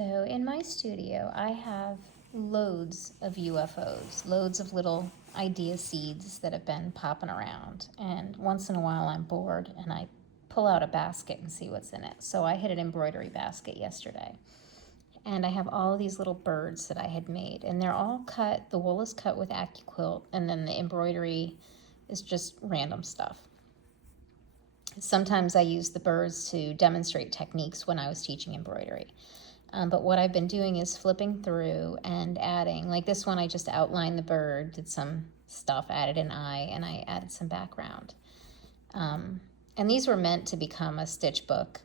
So in my studio, I have loads of UFOs, loads of little idea seeds that have been popping around. And once in a while, I'm bored and I pull out a basket and see what's in it. So I hit an embroidery basket yesterday. And I have all of these little birds that I had made. And they're all cut, the wool is cut with AccuQuilt, and then the embroidery is just random stuff. Sometimes I use the birds to demonstrate techniques when I was teaching embroidery. But what I've been doing is flipping through and adding, like this one, I just outlined the bird, did some stuff, added an eye, and I added some background. And these were meant to become a stitch book.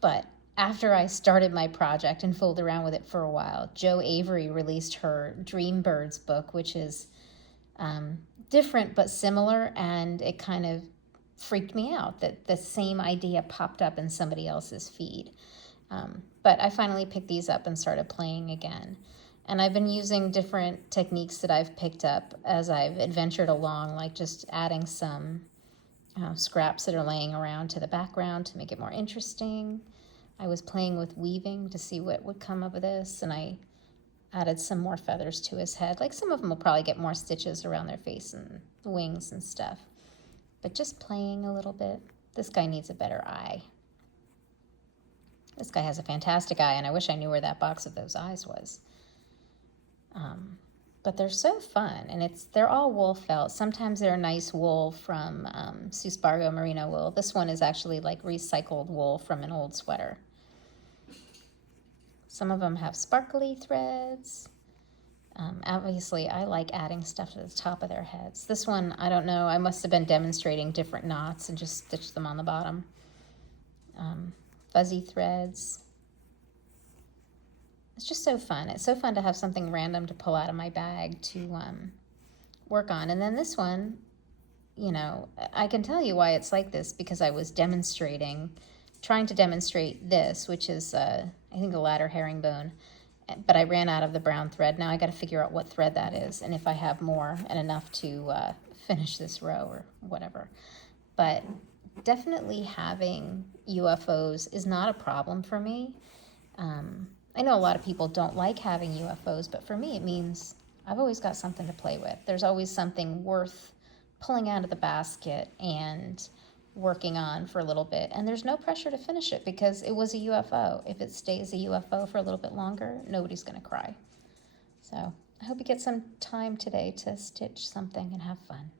But after I started my project and fooled around with it for a while, Jo Avery released her Dream Birds book, which is different but similar, and it kind of freaked me out that the same idea popped up in somebody else's feed. But I finally picked these up and started playing again. And I've been using different techniques that I've picked up as I've adventured along, like just adding some scraps that are laying around to the background to make it more interesting. I was playing with weaving to see what would come of this, and I added some more feathers to his head. Like some of them will probably get more stitches around their face and the wings and stuff. But just playing a little bit. This guy needs a better eye. This guy has a fantastic eye, and I wish I knew where that box of those eyes was. But they're so fun, and they're all wool felt. Sometimes they're nice wool from Suspargo merino wool. This one is actually like recycled wool from an old sweater. Some of them have sparkly threads. Obviously, I like adding stuff to the top of their heads. This one, I don't know, I must have been demonstrating different knots and just stitched them on the bottom. Fuzzy threads. It's just so fun. It's so fun to have something random to pull out of my bag to work on. And then this one, you know, I can tell you why it's like this, because I was trying to demonstrate this, which is, I think, a ladder herringbone. But I ran out of the brown thread. Now I got to figure out what thread that is and if I have more and enough to finish this row or whatever. But definitely having UFOs is not a problem for me. I know a lot of people don't like having UFOs, but for me it means I've always got something to play with. There's always something worth pulling out of the basket and working on for a little bit. And there's no pressure to finish it because it was a UFO. If it stays a UFO for a little bit longer, nobody's going to cry. So I hope you get some time today to stitch something and have fun.